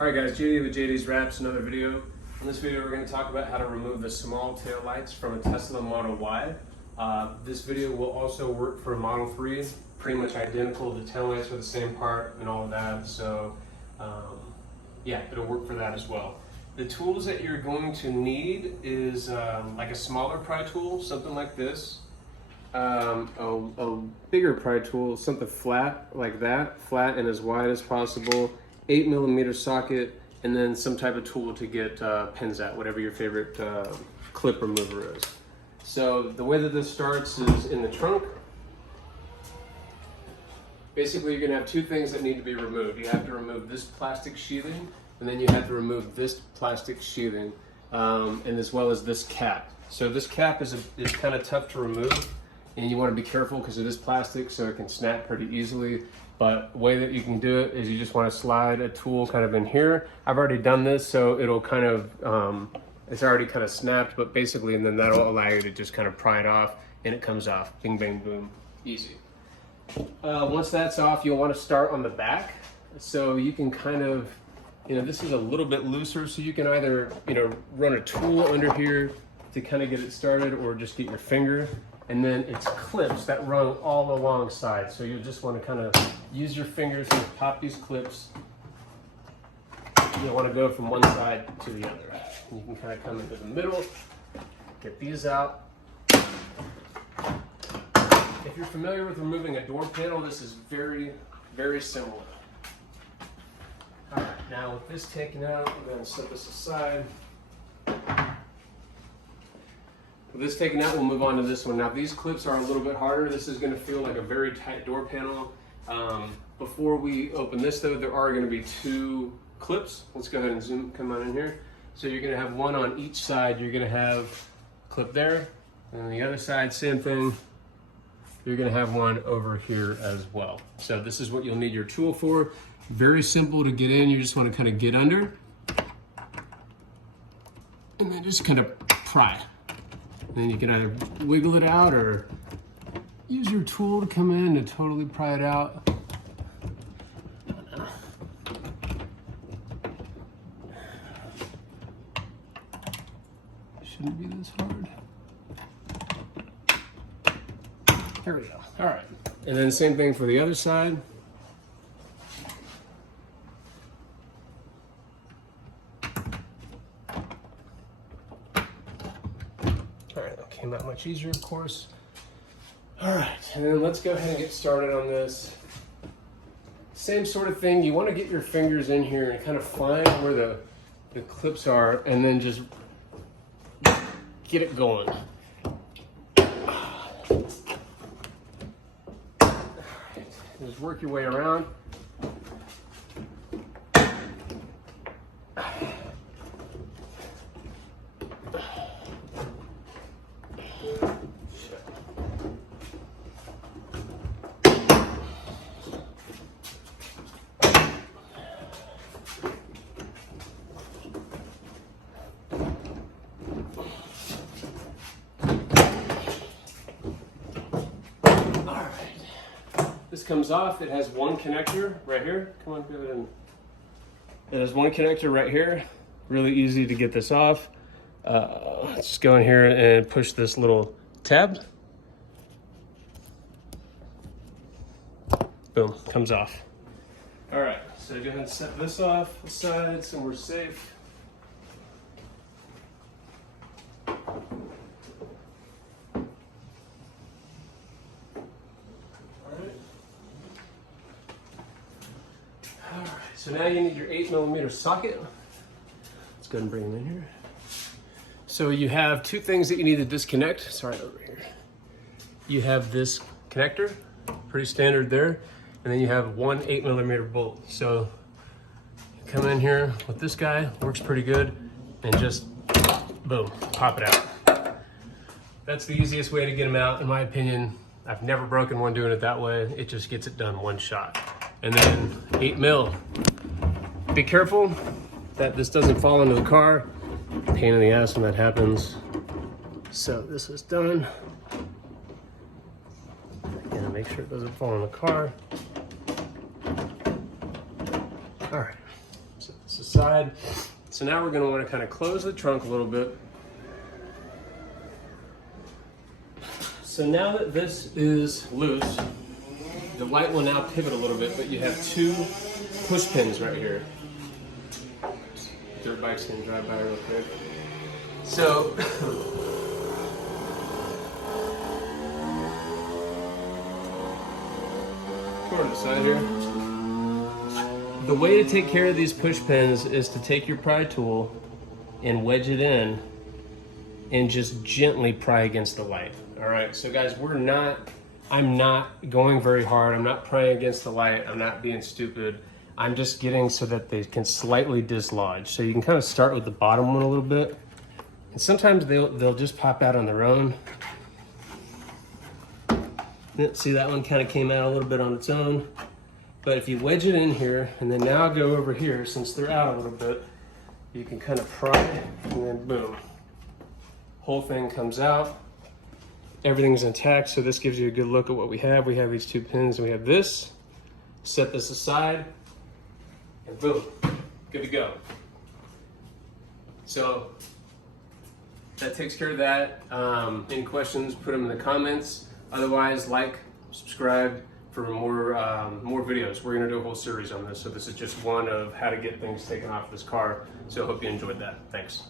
Alright guys, JD with JD's Wraps, another video. In this video we're going to talk about how to remove the small tail lights from a Tesla Model Y. This video will also work for a Model 3, pretty much identical. The tail lights are the same part and all of that, so yeah, it'll work for that as well. The tools that you're going to need is like a smaller pry tool, something like this. A bigger pry tool, something flat like that, flat and as wide as possible. 8mm socket, and then some type of tool to get pins at, whatever your favorite clip remover is. So the way that this starts is in the trunk. Basically, you're gonna have two things that need to be removed. You have to remove this plastic sheathing, and then you have to remove this plastic sheathing, and as well as this cap. So this cap is kind of tough to remove, and you want to be careful because it is plastic, so it can snap pretty easily. But the way that you can do it is you just want to slide a tool kind of in here. I've already done this, so it'll kind of, it's already kind of snapped, but basically, and then that'll allow you to just kind of pry it off, and it comes off. Bing, bang, boom, easy. Once that's off, you'll want to start on the back. So you can kind of, this is a little bit looser, so you can either, run a tool under here to kind of get it started, or just get your finger. And then it's clips that run all alongside. So you'll just want to kind of use your fingers to pop these clips. You'll want to go from one side to the other. And you can kind of come into the middle, get these out. If you're familiar with removing a door panel, this is very, very similar. All right, now with this taken out, I'm going to set this aside. With this taken out, we'll move on to this one. Now these clips are a little bit harder. This is going to feel like a very tight door panel. Before we open this though, there are going to be two clips. Let's go ahead and come on in here. So you're going to have one on each side. You're going to have a clip there, and on the other side, same thing. You're going to have one over here as well. So this is what you'll need your tool for. Very simple to get in. You just want to kind of get under, and then just kind of pry. And then you can either wiggle it out or use your tool to come in and totally pry it out. Shouldn't be this hard. There we go. All right. And then same thing for the other side. All right, that came out much easier, of course. All right, and then let's go ahead and get started on this. Same sort of thing. You want to get your fingers in here and kind of find where the clips are, and then just get it going. All right. Just work your way around. This comes off. It has one connector right here. Come on, go ahead and. It has one connector right here. Really easy to get this off. Let's just go in here and push this little tab. Boom, comes off. All right, so go ahead and set this off aside so we're safe. So now you need your 8mm socket. Let's go ahead and bring them in here. So you have two things that you need to disconnect. Sorry, over here. You have this connector, pretty standard there, and then you have one 8mm bolt. So you come in here with this guy, works pretty good, and just boom, pop it out. That's the easiest way to get them out, in my opinion. I've never broken one doing it that way. It just gets it done one shot. And then 8mm. Be careful that this doesn't fall into the car. Pain in the ass when that happens. So this is done. Again, make sure it doesn't fall in the car. All right, so this is side. So now we're gonna wanna kind of close the trunk a little bit. So now that this is loose, the light will now pivot a little bit, but you have two push pins right here. Dirt bike's gonna drive by real quick. So, come on the side here. The way to take care of these push pins is to take your pry tool and wedge it in and just gently pry against the light. All right, so guys, I'm not going very hard. I'm not prying against the light. I'm not being stupid. I'm just getting so that they can slightly dislodge. So you can kind of start with the bottom one a little bit. And sometimes they'll just pop out on their own. See, that one kind of came out a little bit on its own. But if you wedge it in here, and then now go over here, since they're out a little bit, you can kind of pry, and then boom. Whole thing comes out. Everything's intact, so this gives you a good look at what we have. We have these two pins, and we have this. Set this aside, and boom, good to go. So that takes care of that. Any questions, put them in the comments. Otherwise, like, subscribe for more videos. We're gonna do a whole series on this, so this is just one of how to get things taken off this car. So I hope you enjoyed that. Thanks.